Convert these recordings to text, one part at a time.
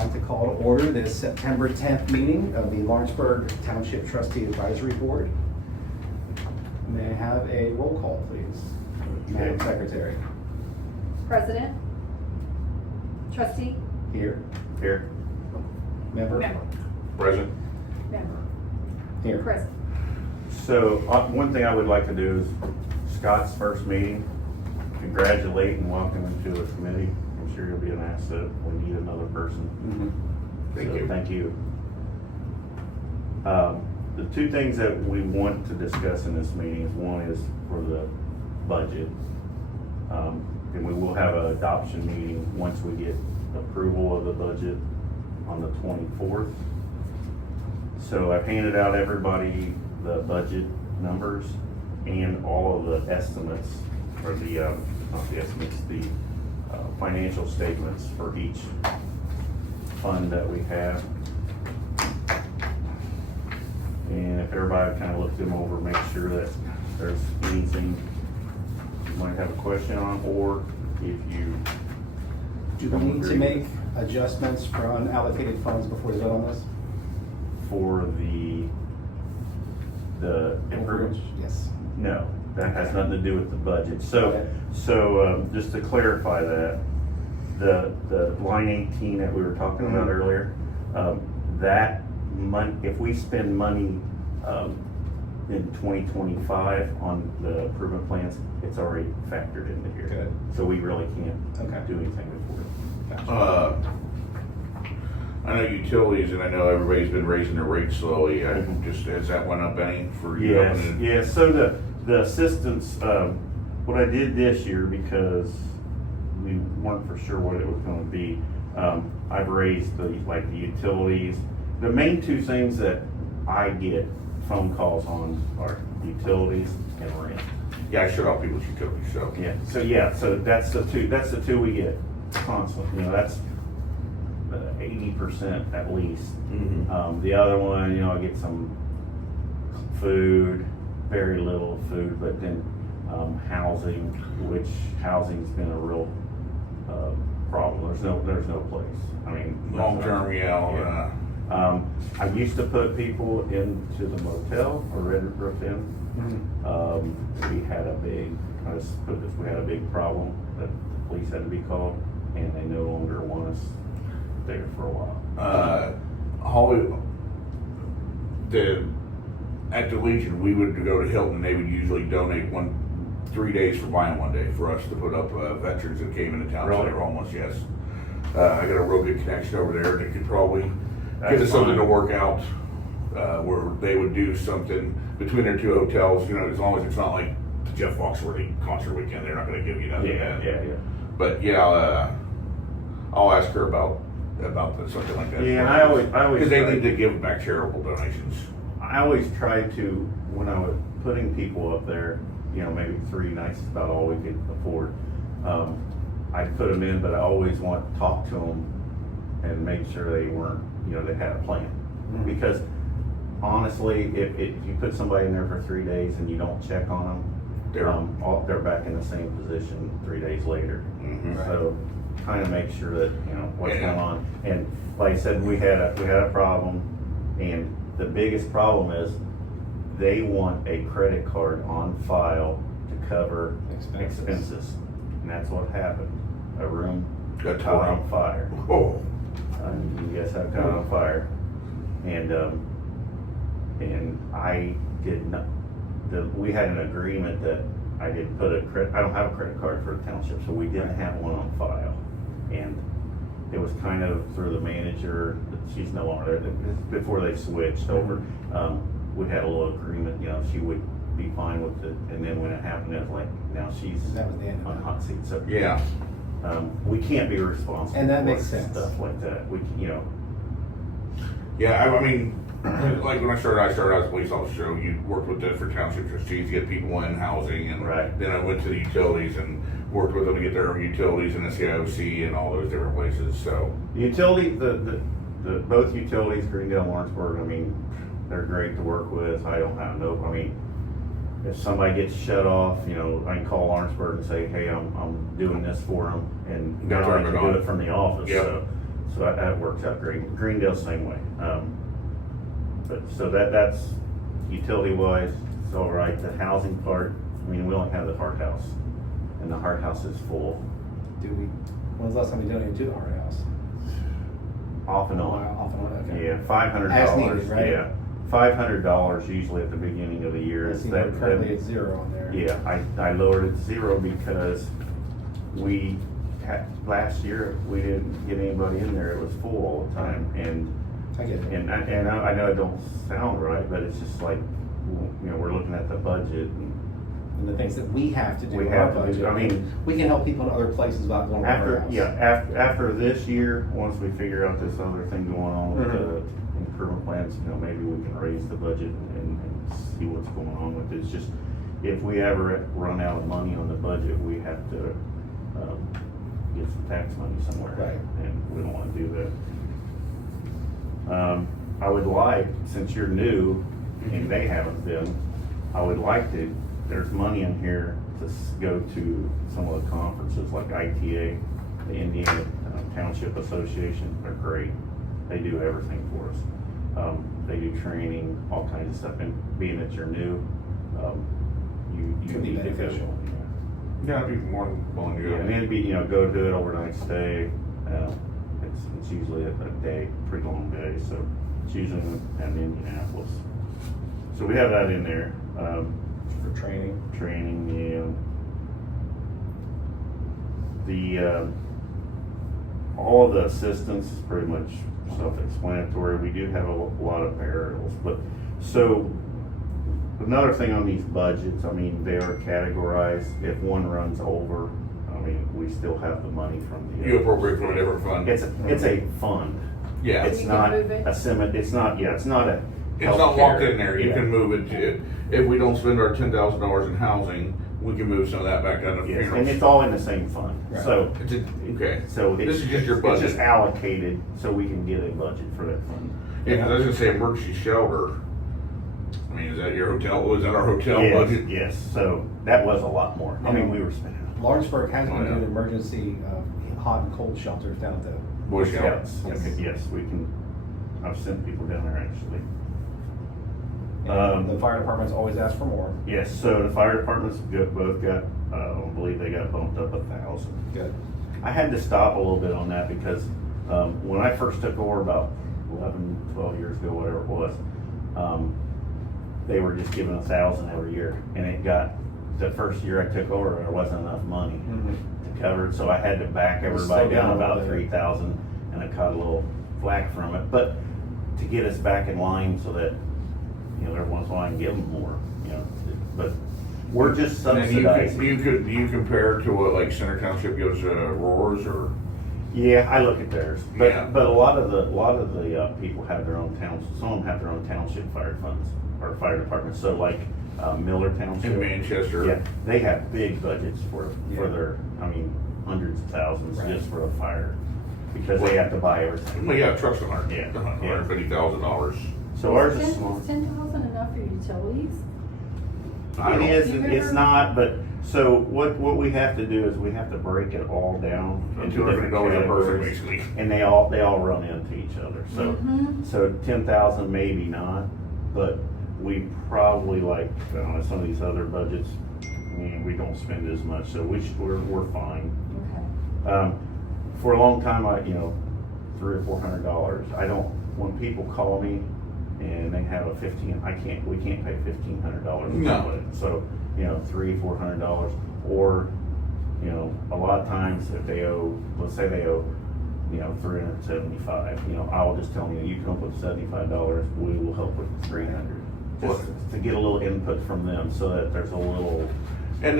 like to call to order this September 10th meeting of the Lawrenceburg Township Trustee Advisory Board. May I have a roll call, please? Madam Secretary. President? Trustee? Here. Here. Member? Member. Present. Member. Here. Present. So, one thing I would like to do is Scott's first meeting, congratulate and welcome him to the committee. I'm sure you'll be an asset. We need another person. Thank you. The two things that we want to discuss in this meeting is one is for the budget. And we will have an adoption meeting once we get approval of the budget on the 24th. So I've handed out everybody the budget numbers and all of the estimates, or the, not the estimates, the financial statements for each fund that we have. And if everybody kind of looked them over, make sure that there's anything you might have a question on, or if you Do we need to make adjustments for unallocated funds before we vote on this? for the improvements. Yes. No, that has nothing to do with the budget. So, Okay. just to clarify that, the line 18 that we were talking about earlier, that money, if we spend money, in 2025 on the improvement plans, it's already factored into here. Good. So we really can't Okay. do anything before. Gotcha. I know utilities, and I know everybody's been raising their rates slowly. Mhm. Has that went up any for you? Yes, so the assistance, what I did this year, because we weren't for sure what it was gonna be, I've raised the utilities. The main two things that I get phone calls on are utilities and rent. Yeah, I shut off people's utilities, so. So that's the two we get constantly, that's 80% at least. Mhm. The other one, I get some food, very little food, but then housing, which housing's been a real problem. There's no place. I mean, Long-term, yeah. I used to put people into the motel or Red Roof Inn. Mhm. We had a big problem that the police had to be called, and they no longer want us there for a while. Holly, at the Legion, we would go to Hilton, and they would usually donate 3 days for buying 1 day for us to put up veterans that came into town, so Really? they were homeless, yes. I got a real good connection over there that could probably give That's us something to fine. work out, where they would do something between their two hotels, as long as it's not like the Jeff Foxworthy concert weekend, they're not gonna give you nothing. Yeah. But yeah, I'll ask her about something like that. Yeah, and I always Because they try- need to give back charitable donations. I always try to, when I was putting people up there, maybe 3 nights is about all we could afford. I'd put them in, but I always want to talk to them and make sure they weren't, they had a plan. Mhm. Because honestly, if you put somebody in there for 3 days and you don't check on them, they're back in the same position 3 days later. Mhm. So kind of make sure that, what's Yeah. going on. And like I said, we had a problem, and the biggest problem is they want a credit card on file to cover expenses. And that's what happened. A room Got caught torn on fire. Oh, You guys have caught on fire. And I did not, we had an agreement that I didn't put I don't have a credit card for the township, so we didn't have one on file. And it was kind of through the manager, she's no longer there, before they switched over. We had a little agreement, she would be fine with it, and then when it happened, it was like, now she's That was the end on of the it. hot seat, so. yeah. We can't be responsible And that for makes sense. stuff like that, Yeah, I mean, like when I started out as a police officer, you worked with different township trustees to get people in housing, and Right. then I went to the utilities and worked with them to get their own utilities and the CIOC and all those different places, so. Utility, both utilities, Greendale, Lawrenceburg, they're great to work with. I don't have if somebody gets shut off, I can call Lawrenceburg and say, hey, I'm doing this for them, and Got now I turned can it do on. it from the office. Yep. So that works out great. Greendale, same way. But, so that's utility wise, it's all right. The housing part, I mean, we only have the Hart House, and the Hart House is full. When was the last time we donated to the Hart House? Off and Oh, on. off and on, okay. Yeah, $500. As needed, right? Yeah, $500 usually at the beginning of the year. I see we're currently at 0 on there. Yeah, I lowered it to 0 because we had, last year, we didn't get anybody in there. It was full all the time, and I get it. And I know it don't sound right, but it's just like, you know, we're looking at the budget and And the things that we have to do We in our have to do- budget. I mean, we can help people in other places without going to our after, house. yeah, after this year, once we figure out this other thing going on with the improvement plans, you know, maybe we can raise the budget and see what's going on with it. It's just, if we ever run out of money on the budget, we have to, get some tax money somewhere. Right. And we don't wanna do that. I would like, since you're new and they haven't been, I would like to, there's money in here to go to some of the conferences like ITA, the Indiana Township Association. They're great. They do everything for us. They do training, all kinds of stuff, and being that you're new, you Could be need to go. beneficial. Yeah, I'd be more than willing to Yeah, go. and it'd be, you know, go do it overnight stay. It's usually a day, pretty long day, so it's usually in Indianapolis. So we have that in there. For training. Training, all of the assistance is pretty much self-explanatory. We do have a lot of burials, but, so, another thing on these budgets, I mean, they are categorized. If one runs over, I mean, we still have the money from the. You appropriate from a different fund. It's a fund. Yeah. It's You can not move it? a cement, it's not a It's not healthcare. locked in there, you Yeah. can move it, if we don't spend our $10,000 in housing, we can move some of that back down to Yes, and funerals. it's all in the same fund, Right. so. Okay, So this it's is just your It's just budget. allocated so we can get a budget for that fund. Yeah, 'cause I was gonna say emergency shelter, I mean, is that your hotel, was that our hotel Yes, budget? yes, so that was a lot more. I mean, we were spending. Lawrenceburg has been Oh, yeah. doing emergency hot and cold shelters down at the. Boy Scouts. Yes. Okay, yes, we can, I've sent people down there actually. And the fire department's always asked for more. Yes, so the fire departments both got, I believe they got bumped up 1,000. Good. I had to stop a little bit on that because, when I first took over about 11, 12 years ago, whatever it was, they were just giving 1,000 every year, and it got, the first year I took over, there wasn't enough money to cover it, so I had to back everybody Slow down down a little about bit. 3,000, and I caught a little flack from it, but to get us back in line so that, you know, every once in a while I can give them more, you know, but we're just And then subsidizing. do you compare to what like Center Township gives Roars or? Yeah, I look at theirs, Yeah. but a lot of the people have their own towns. Some of them have their own township fire funds or fire departments. So like Miller Township In Manchester. yeah, they have big budgets for Yeah. their, I mean, hundreds of thousands Right. just for a fire because they have to buy everything. Well, yeah, trucks are Yeah. $150,000. So ours is small. Is 10,000 enough for utilities? I It don't- is, You've it's ever- not, but, so what we have to do is we have to break it all down into different $250 a person, categories. basically. And they all run into each other, so, Mhm. so 10,000 maybe not, but we probably like, I don't know, some of these other budgets, I mean, we don't spend as much, so we're fine. Okay. For a long time, $300 or $400, I don't, when people call me and they have we can't pay $1,500 No. for it. So, $300, $400, or, a lot of times if they owe, let's say they owe, $375, I'll just tell them, you come up with $75, we will help with the 300. Just to get a little input from them so that there's a little, And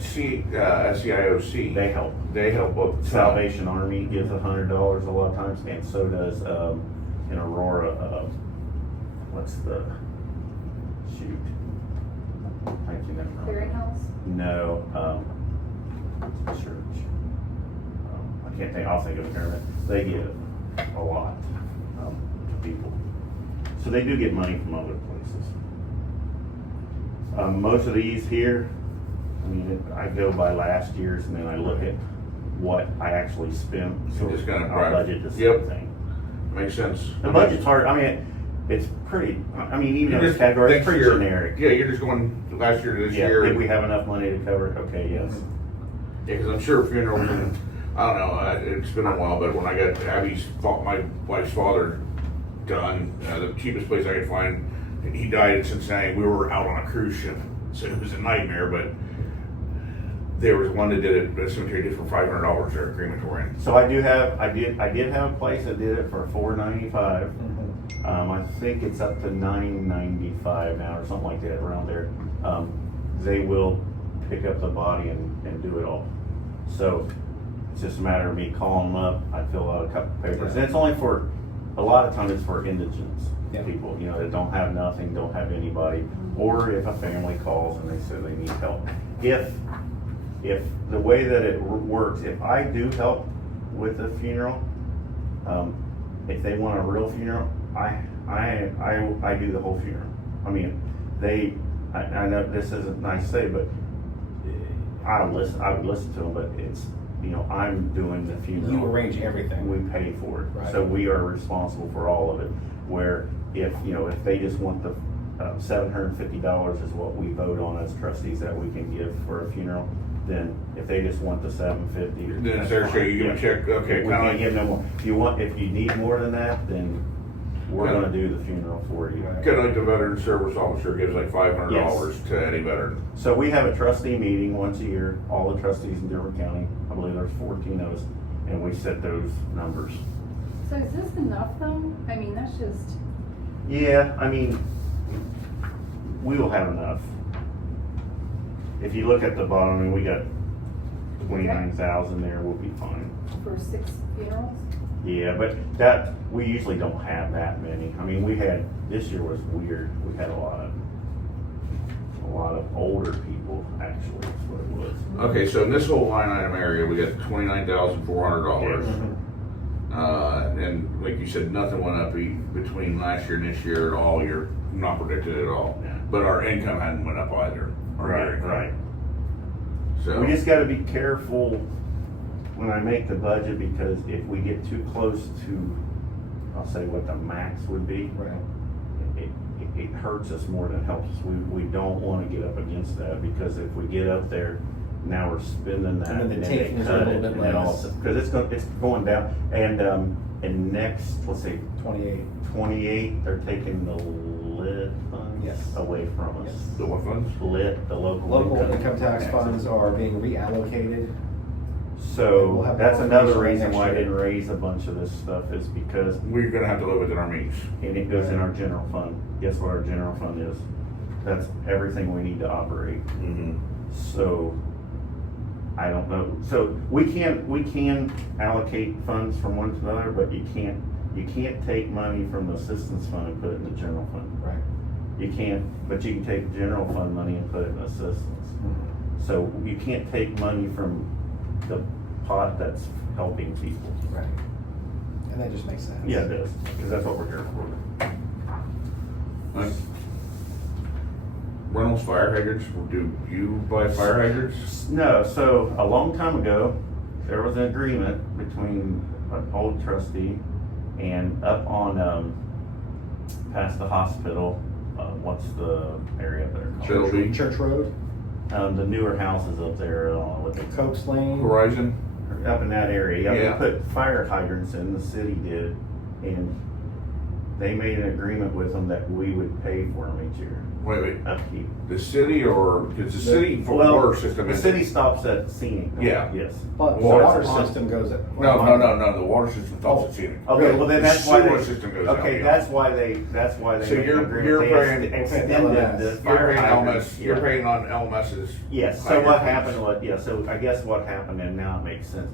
SEIOC. they help. They help both. Salvation Army gives $100 a lot of times, and so does, in Aurora, what's the, shoot. Thank you, never mind. Clearinghouse? No, church. I can't think, I'll think of it in a minute. They give a lot, to people. So they do get money from other places. Most of these here, I mean, I go by last year's and then I look at what I actually spent. So Just kinda our right. budget the same Yep. thing. Makes sense. The budget's hard, I mean, it's pretty, I mean, even You though it's just category, it's think pretty you're- generic. Yeah, you're just going last year to this Yeah, year. did we have enough money to cover it? Okay, yes. Yeah, because I'm sure funerals, and I don't know, it's been a while, but when I got my wife's father done, the cheapest place I could find, he died in Cincinnati. We were out on a cruise ship, so it was a nightmare. But there was one that did it. The cemetery did for $500 their crematorium. So I did have a place that did it for $495. I think it's up to $995 now or something like that around there. They will pick up the body and do it all. So it's just a matter of me calling them up. I fill out a couple papers, and it's only for, a lot of times it's for indigents Yeah. people, you know, that don't have nothing, don't have anybody, or if a family calls and they say they need help. If the way that it works, if I do help with the funeral, if they want a real funeral, I do the whole funeral. I mean, I know this isn't nice to say, but I would listen to them, but it's, you know, I'm doing the funeral. You arrange everything. We pay for it, Right. so we are responsible for all of it. Where if, you know, if they just want the $750 is what we vote on as trustees that we can give for a funeral, then if they just want the $750, Then it's their share. You give a check. Okay, we kind can't of give no more. If you need more than that, then we're gonna do the funeral for you. like the veteran service officer gives like $500 to any veteran. So we have a trustee meeting once a year, all the trustees in Dearborn County. I believe there's 14 of us, and we set those numbers. So is this enough though? I mean, that's just, Yeah, I mean, we will have enough. If you look at the bottom, I mean, we got 29,000 there, we'll be fine. for 6 funerals? Yeah, but that, we usually don't have that many. I mean, this year was weird. We had a lot of older people, actually, is what it was. Okay, so in this whole line item area, we got $29,400. And like you said, nothing went up between last year and this year at all. You're not predicted at all. Yeah. But our income hadn't went up either. Right. So We just gotta be careful when I make the budget, because if we get too close to, I'll say what the max would be, Right. it hurts us more than it helps us. We don't wanna get up against that, because if we get up there, now we're spending that. And then the they takings are a cut little it, bit and then all less. of a sudden- Cause it's going down, and next, let's see, 28. they're taking the lit funds Yes. away from us. Yes. the what funds? Lit, the local. Local income tax funds are being reallocated. So We'll have that's more another information reason next why I year. didn't raise a bunch of this stuff, is because, We're gonna have to live within our means. and it goes in our general fund. Guess what our general fund is? That's everything we need to operate. So, I don't know. So we can allocate funds from one to another, but you can't take money from the assistance fund and put it in the general fund. Right. You can't, but you can take general fund money and put it in assistance. So you can't take money from the pot that's helping people. Right. And that just makes sense. Yeah, it does, because that's what we're here for. Like, Reynolds fire hydrants, do you buy fire hydrants? No, so a long time ago, there was an agreement between an old trustee and up on, past the hospital, what's the area up there called? Shelby. Church Road, The newer houses up there, what they Coates Lane. Horizon? up in that area. Yeah. They put fire hydrants in, the city did, and they made an agreement with them that we would pay for them each year, Wait, upkeep. the city or, because the city for Well, water system the is. city stops at scenic. Yeah. Yes. But the Water water system. system goes at. No, the water system stops at scenic. Okay, well then The that's why sewer they. system goes out, Okay, yeah. that's why they So made you're- an agreement. you're They paying- extended LMS. the You're fire paying hydrants. LMS, you're Yeah. paying on LMS's. Yes, so what hydrants. happened was, so I guess what happened, and now it makes sense.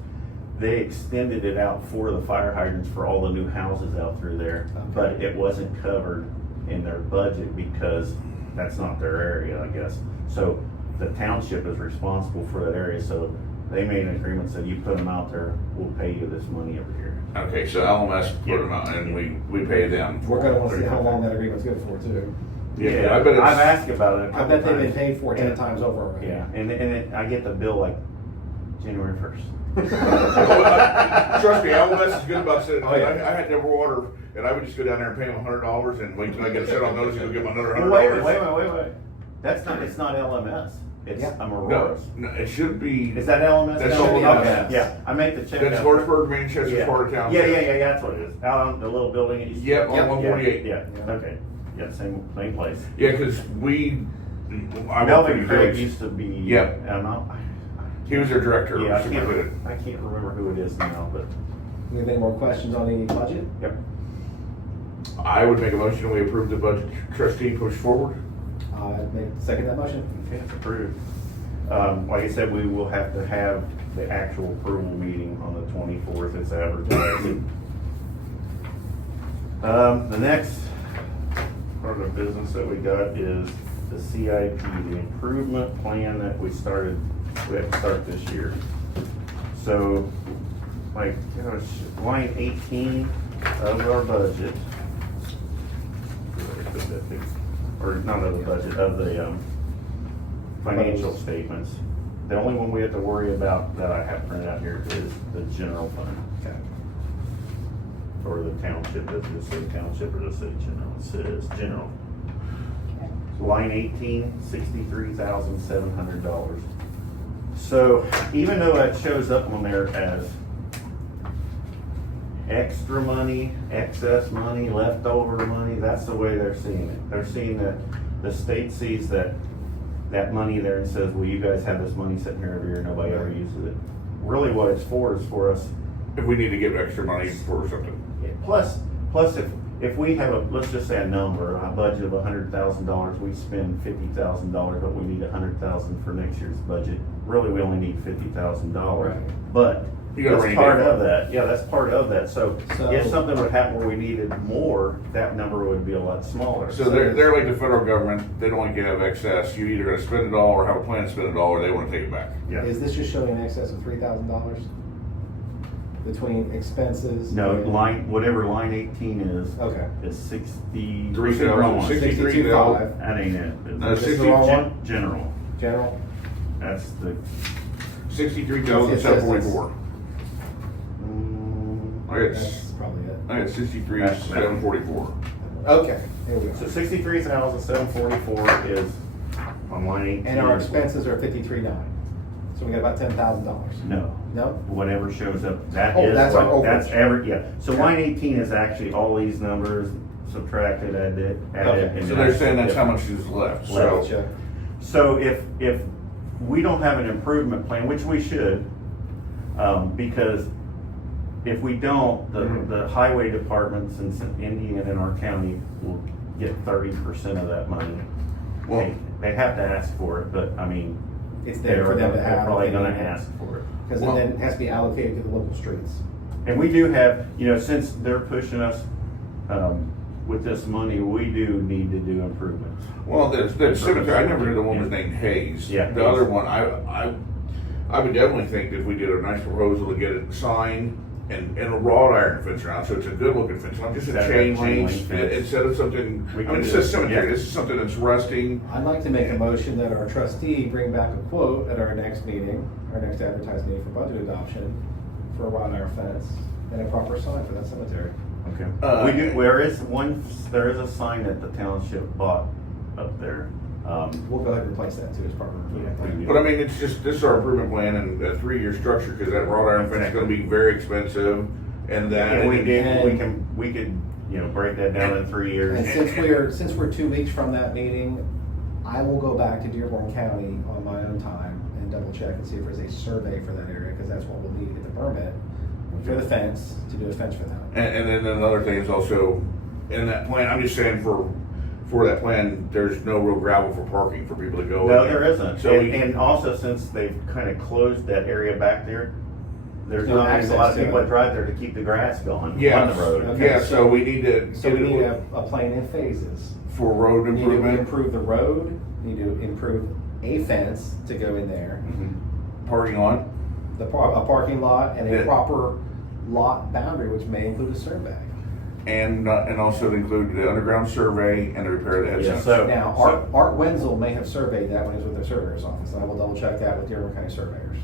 They extended it out for the fire hydrants for all the new houses out through there, but it wasn't covered in their budget because that's not their area, I guess. So the township is responsible for that area, so they made an agreement, said you put them out there, we'll pay you this money every year. Okay, so LMS put them out and we pay them. We're gonna wanna see how long that agreement's good for too. Yeah, I bet I've it's, asked about it a I couple bet they've been times. paid for 10 times over already. Yeah, and I get the bill like January 1st. Trust me, LMS is good about sitting, Oh, yeah. I had never water, and I would just go down there and pay them $100 and wait till I get set on those and go get my another $100. Wait. That's not, it's not LMS. It's Yeah. Aurora's. No, it should be. Is that LMS? That's down all there? LMS. Yeah, I make the check. That's out Lawrenceburg, Manchester, there. part of town. Yeah, that's what it is. Out on the little building it used to be. Yep, on Yep. 148. Yeah, okay. Yeah, same place. Yeah, because I worked Melvin for Craig Craig. used to be. Yep. I He was their director. Yeah, superintendent. I can't remember who it is now, but. We have any more questions on the budget? Yep. I would make a motion, we approve the budget. Trustee, push forward. Second that motion. Okay, it's approved. Like I said, we will have to have the actual approval meeting on the 24th, it's advertised. The next part of the business that we got is the CIP, the improvement plan that we have to start this year. So, like, line 18 of our budget, or not of the budget, of the financial statements. The only one we have to worry about that I have printed out here is the general fund. Okay. Or the township, does it say township or does it say general? It says general. Okay. So line 18, $63,700. So even though that shows up on there as extra money, excess money, leftover money, that's the way they're seeing it. They're seeing that the state sees that money there and says, well, you guys have this money sitting here every year, nobody ever uses it. Really what it's for is for us. If we need to give extra money for something. Plus if we have let's just say a number, a budget of $100,000, we spend $50,000, but we need $100,000 for next year's budget. Really, we only need $50,000. Right. But You got a that's rainy part day of fund. that. Yeah, that's part of that. So So- if something would happen where we needed more, that number would be a lot smaller. So they're like the federal government, they don't want you to have excess, you either gotta spend it all or have a plan to spend it all, or they wanna take it back. Yeah. Is this just showing an excess of $3,000 between expenses? No, and- whatever line 18 is Okay. 60. 3,000, 63,000. That ain't it. No, It's 60 the wrong one? General. General? That's the. 63,744. I got, That's probably it. I got 63,744. Okay, here we So go. 63,744 is on line 18. And our expenses are 53,900. So we got about $10,000. No, No? whatever shows up, that Oh, is, that's our that's overage. yeah. So line 18 is actually all these numbers subtracted, added. Okay. and So they're saying that's that's how much is left, so. Gotcha. So if we don't have an improvement plan, which we should, because if we don't, the highway departments in Indiana and our county will get 30% of that money. Well- They have to ask for it, but I mean, It's there for them to they're have. probably gonna ask for it. Because Well- then it has to be allocated to the local streets. And we do have, since they're pushing us, with this money, we do need to do improvements. Well, the cemetery, I never knew the one was named Hayes. Yeah, The Hayes. other one, I would definitely think that if we did a nice proposal to get it signed and a wrought iron fence around, so it's a good looking fence, not just a Instead of a chain chain link, link fence. instead of something, We I can mean, it do says it, cemetery, yeah. this is something that's rusting. I'd like to make a motion that our trustee bring back a quote at our next meeting, our next advertised meeting for budget adoption, for a wrought iron fence and a proper sign for that cemetery. Okay. Uh, There is a sign that the township bought up there. We'll go ahead and replace that too as part of our improvement Yeah, plan. we But I mean, it's just, this is our improvement plan and a 3-year structure, cause that wrought iron fence is gonna be very expensive and that. And we And- could, break that down in 3 years. And since we're 2 weeks from that meeting, I will go back to Dearborn County on my own time and double check and see if there's a survey for that area, because that's what we'll need to get the permit for the fence, to do a fence for them. And then another thing is also, in that plan, I'm just saying for that plan, there's no real gravel for parking for people to go in. No, there isn't. So And also, since they've kind of closed that area back there, there's No not a lot access of to people it. that drive there to keep the grass going yeah, on the road. Okay. yeah, so we need to. So we need a plan in phases. For road We need to improvement, improve the road, need to improve a fence to go in there, parking lot, a parking lot, and Yeah. a proper lot boundary, which may include a survey. and also include the underground survey and the repair of the head Yeah, fence. so- Now, Art Wenzel may have surveyed that when he was with the surveyor's office, and I will double check that with Dearborn County surveyors.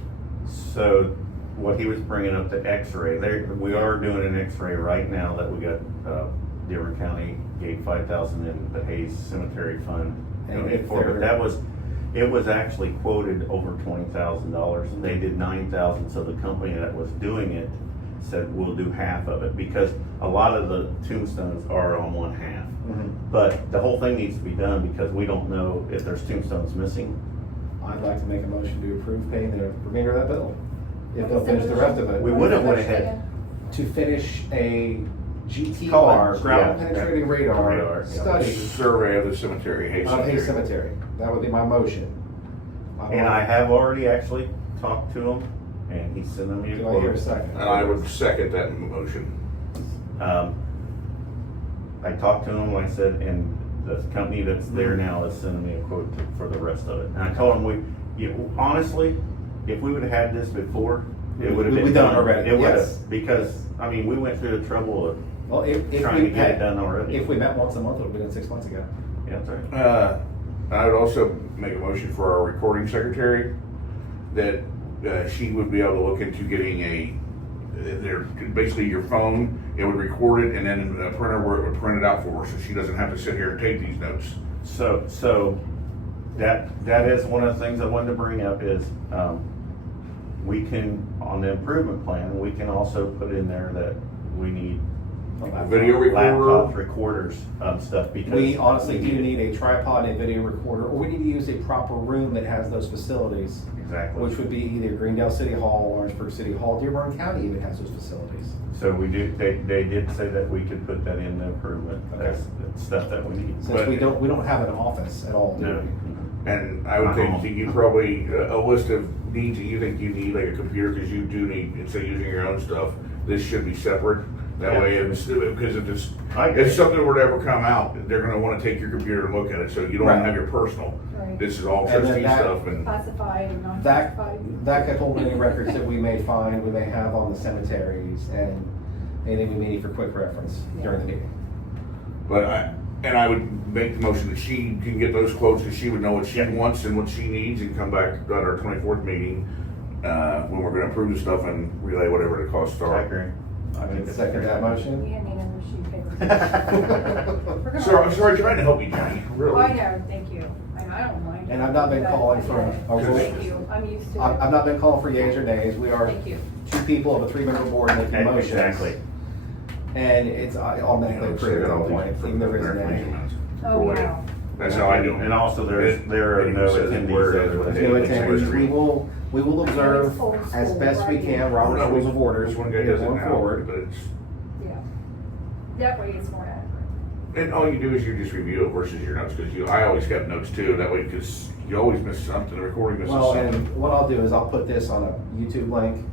So what he was bringing up, the x-ray, we are doing an x-ray right now that we got, Dearborn County gave 5,000 in the Hayes Cemetery Fund. And donated if for, but they're- it was actually quoted over $20,000. They did 9,000, so the company that was doing it said, we'll do half of it, because a lot of the tombstones are on one half. But the whole thing needs to be done, because we don't know if there's tombstones missing. I'd like to make a motion to approve paying the remainder of that bill. If What they'll is the finish the rest of it. We What would is have the went motion ahead. again? To finish a GTR, Call it, ground yeah, penetrating yeah. radar Radar, yeah. study Survey of the cemetery, Hayes of Hayes Cemetery. Cemetery. That would be my motion. And I have already actually talked to him, and he's sending me a Do I hear a quote. second? And I would second that motion. I talked to him, like I said, and the company that's there now is sending me a quote for the rest of it. And I told him honestly, if we would have had this before, it would have We've been done done already, It would yes. have, because, I mean, we went through the trouble of Well, if trying we to get it had, done already. if we met once a month, it would have been 6 months ago. Yeah, that's right. I would also make a motion for our recording secretary that she would be able to look into getting basically your phone, it would record it, and then a printer where it would print it out for her, so she doesn't have to sit here and take these notes. So that is one of the things I wanted to bring up is, we can, on the improvement plan, we can also put in there that we need Video recorder. laptops, recorders, stuff, because. We honestly do need a tripod and a video recorder, or we need to use a proper room that has those facilities. Exactly. Which would be either Greendale City Hall, Lawrenceburg City Hall, Dearborn County even has those facilities. So we do, they did say that we could put that in the improvement, Okay. that's stuff that we need. Since we don't have an office at all, do No. we? And I would think that you probably, a list of needs that you think you need, like a computer, because you do need, instead of using your own stuff, this should be separate. That Yeah. way, because I agree. if something were to ever come out, they're gonna wanna take your computer and look at it, so you don't Right. have your personal. Right. This is all And then trustee that- stuff and. Classified and That, non-classified. that could hold any records that we may find, we may have on the cemeteries, and anything we need for quick reference during the meeting. But I would make the motion that she can get those quotes, because she would know what she wants and what she needs, and come back at our 24th meeting, when we're gonna approve the stuff and relay whatever the costs I are. agree. I think it's Second that motion? We had another sheet of paper. We're gonna- So I'm sorry, trying to help you, Johnny, Oh, really. I know, thank you. I don't mind. And I've not been But calling I for get it. a vote. Thank you, I'm used to it. I've not been calling for yays or nays, we are Thank you. two people of a 3-member board making motions. Exactly. And it's automatically approved at all points, even if there is a nay. Oh, wow. That's how I do it. And also there are no attendees. No attendees, we will observe It's old as school, best we right? can Robert's Rules of Orders This one guy does it going now, forward. but it's, Yeah. That way it's more accurate. and all you do is you just review it versus your notes, because I always kept notes too, that way, because you always miss something, the recording misses Well, something. and what I'll do is I'll put this on a YouTube link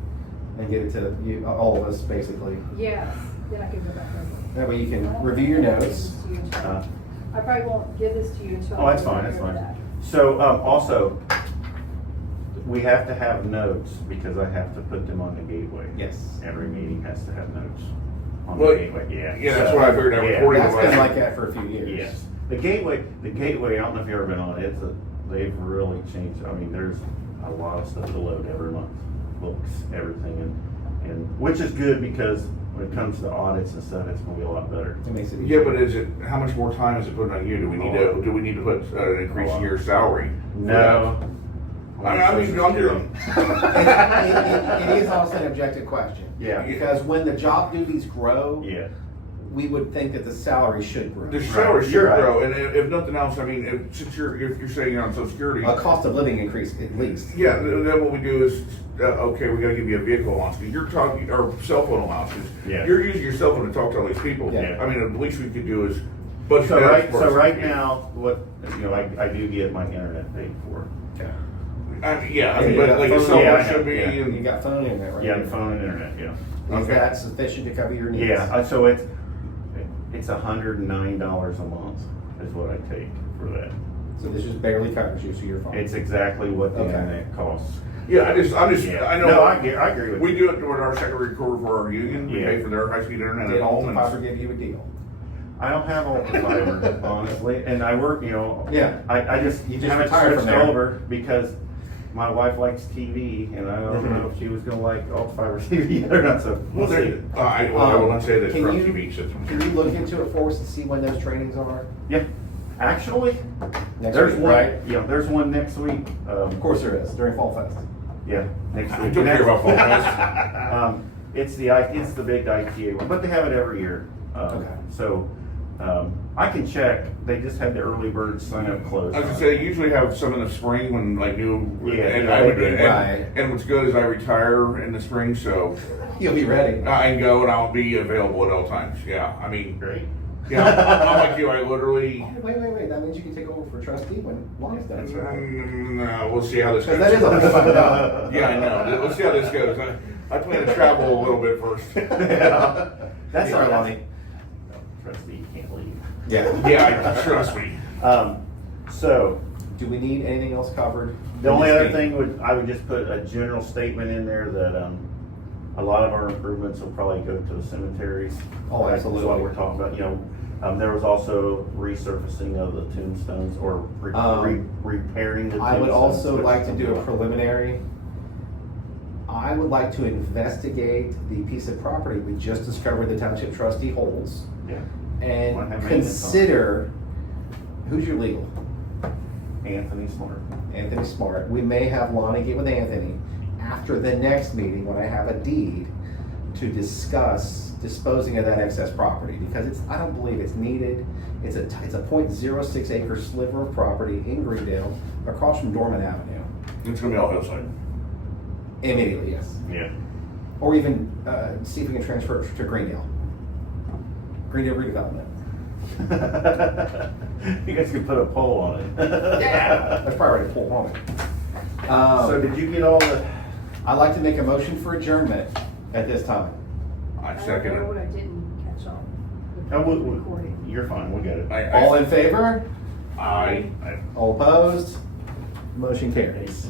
and get it to you, all of us, basically. Yes, then I can go back over. That way you can review your notes. I probably won't give this to you until. Oh, that's fine, that's fine. So, also, we have to have notes, because I have to put them on the gateway. Yes. Every meeting has to have notes on Well, the gateway, yeah. yeah, that's what I figured, that recording That's been device. like that for a few years. Yes. The gateway, I don't know if you've ever been on it, they've really changed, I mean, there's a lot of stuff to load every month, books, everything, and, which is good, because when it comes to audits and stuff, it's gonna be a lot better. It makes it Yeah, easier. but is it, how much more time is it putting on you? Do we need to put an increase in your salary? No. I mean, I'm doing. It is also an objective question. Yeah. Because when the job duties grow, Yeah. we would think that the salary should grow. The salary should You're right. grow, and if nothing else, I mean, if you're saying you're on Social Security, A cost of living increase at least. yeah, then what we do is, okay, we gotta give you a vehicle allowance, because you're talking, or cell phone allowances. Yeah. You're using your cell phone to talk to all these people. Yeah. I mean, the least we could do is budget So that. right now, I do get my internet paid for. Yeah, And you but got like a phone- cell yeah, I phone know, should be, yeah. You and got phone internet, right? Yeah, the phone and internet, yeah. Is Okay. that sufficient to cover your needs? Yeah, so it's $109 a month is what I take for that. So this just barely covers you, so you're fine. It's exactly what the Okay. internet costs. yeah, I'm just, Yeah. I know. No, I agree with We you. do it toward our secondary recorder for our union, we Yeah. pay for their high-speed internet Did at home. Alta and- Fiber give you a deal? I don't have all the fiber, honestly, and I work, Yeah. I just You just haven't retired from switched there. over because my wife likes TV, and I don't know if she was gonna like alt fiber TV or not, so we'll see. I will not say that Can Trustee you- meets it. Can you look into it for us and see when those trainings are? Yeah, actually, Next there's week, one, right? yeah, there's one next week. Of course there is, during Fall Fest. Yeah, next I week. don't care about Fall Fest. It's the big ITA one, but they have it every year. Okay. So, I can check, they just had the early bird sign up closed. I was gonna say, they usually have some in the spring when like new, Yeah, and yeah, I would, they do. Right. and what's good is I retire in the spring, so You'll be ready. I can go and I'll be available at all times. Yeah, I mean, Great. yeah, I'm like you, I literally. Wait, that means you can take over for trustee when Lawrence does, right? No, we'll see how this goes. Because that is a full-time job. Yeah, I know. Let's see how this goes. I plan to travel a little bit first. Yeah. That's Sorry, our Lonnie. Trustee can't leave. Yeah. Yeah, trust me. So, Do we need anything else covered? the only other thing I would just put a general statement in there that, a lot of our improvements will probably go to the cemeteries. Oh, That's absolutely. what we're talking about, there was also resurfacing of the tombstones or repairing the tombstones. I would also which- like to do a preliminary. I would like to investigate the piece of property we just discovered the township trustee holds Yeah, Wanna and have maintenance on it. consider, who's your legal? Anthony Smart. Anthony Smart. We may have Lonnie get with Anthony after the next meeting when I have a deed to discuss disposing of that excess property, because I don't believe it's needed. It's a .06 acre sliver of property in Greendale across from Dorman Avenue. It's gonna be all hillside. Immediately, yes. Yeah. Or even see if we can transfer it to Greendale. Greendale redevelopment. You guys could put a poll on it. Yeah, that's probably already pulled on it. So did you get all the? I'd like to make a motion for adjournment at this time. I I second don't know what it. I didn't catch on. Oh, with the recording. you're fine. We got it. All in favor? I All opposed? Motion carries.